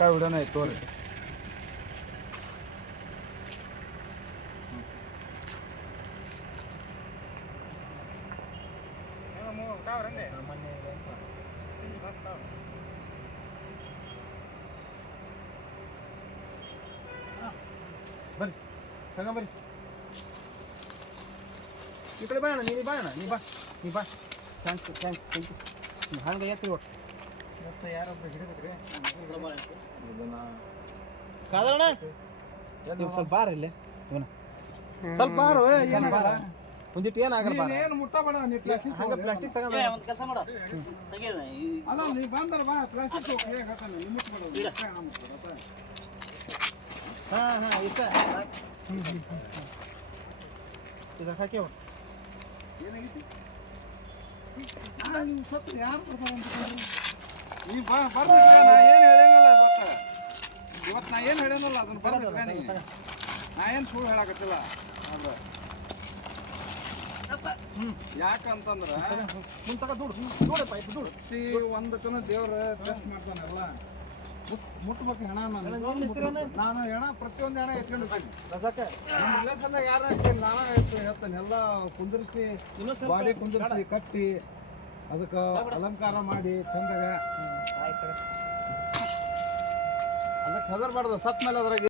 ಪಕ್ಕಾ ವಿಡಿಯೋನ ಐತೆ ತೋರಿ. ಬರ್ರಿ ತಗೊಂಬರ್ರಿ ಈ ಕಡೆ ಬಾಣ ನೀನು ಬಾಣ ನೀ ಬಾ ಥ್ಯಾಂಕ್ಸ್ ಹಂಗೆ ಎತ್ತಿ ಒಟ್ಟು ಮತ್ತೆ ಯಾರೊಬ್ಬರು ಹಿಡಿದ್ರಿ ಸಾಧಾರಣ ಸ್ವಲ್ಪ ಬಾರ ಇಲ್ಲೇ ಇವನ ಸ್ವಲ್ಪ ಬಾರು ಏನು ಬಾರ ಒಂದಿಟ್ಟು ಏನಾಗಲ್ಲ ಏನು ಮುಟ್ಟಬೇಡ ನೀ ಪ್ಲಾಸ್ಟಿಕ್ ಹಂಗೆ ಪ್ಲಾಸ್ಟಿಕ್ ತಗೊಂಡು ಒಂದು ಕೆಲಸ ಮಾಡ ಅಲ್ಲ ನೀ ಬಂದರ ಬಾ ಪ್ಲಾಸ್ಟಿಕ್ ಹೇಗೆ ಹಾಕೋಣ ನೀ ಮುಟ್ಟಬೇಡ ಹಾಂ ಇಷ್ಟ ಇದು ಹಾಕ್ಯವ ಏನಾಗೈತಿ ನೀವು ಸತ್ತು ಯಾರು ಬರ್ತಾರೆ ನೀವು ಬರ್ರಿ ನಾ ಏನು ಹೇಳಂಗಿಲ್ಲ ಇವತ್ತು ನಾ ಏನು ಹೇಳಂಗಿಲ್ಲ ಅದನ್ನು ಬರ್ರಿ ನಾ ಏನು ಸುಳ್ಳು ಹೇಳಕತ್ತಿಲ್ಲ ಅಂದ್ರೆ ಯಾಕಂತಂದ್ರೆ ಮುಂತಾಗ ನೋಡಪ್ಪ ಒಂದು ಕನ ದೇವ್ರ ಟೆಸ್ಟ್ ಮಾಡ್ತಾನಲ್ಲ ಮುಟ್ಬೇಕು ಹೆಣ ನಾನು ಹೆಣ ಪ್ರತಿಯೊಂದು ಹೆಣ ಎತ್ಕೊಂಡಿರ್ತೀನಿ ರಿಲೇಷನ್ದಾಗ ಯಾರು ನಾನು ಎತ್ತೇನೆ ಎಲ್ಲ ಕುಂದಿರಿಸಿ ಬಾಡಿ ಕುಂದಿರಿಸಿ ಕಟ್ಟಿ ಅದಕ್ಕೆ ಅಲಂಕಾರ ಮಾಡಿ ಚಂದಾಗ ಅದಕ್ಕೆ ಹೆದರ್ಬಾರ್ದು ಸತ್ ಮೇಲೆ ಅದ್ರಾಗ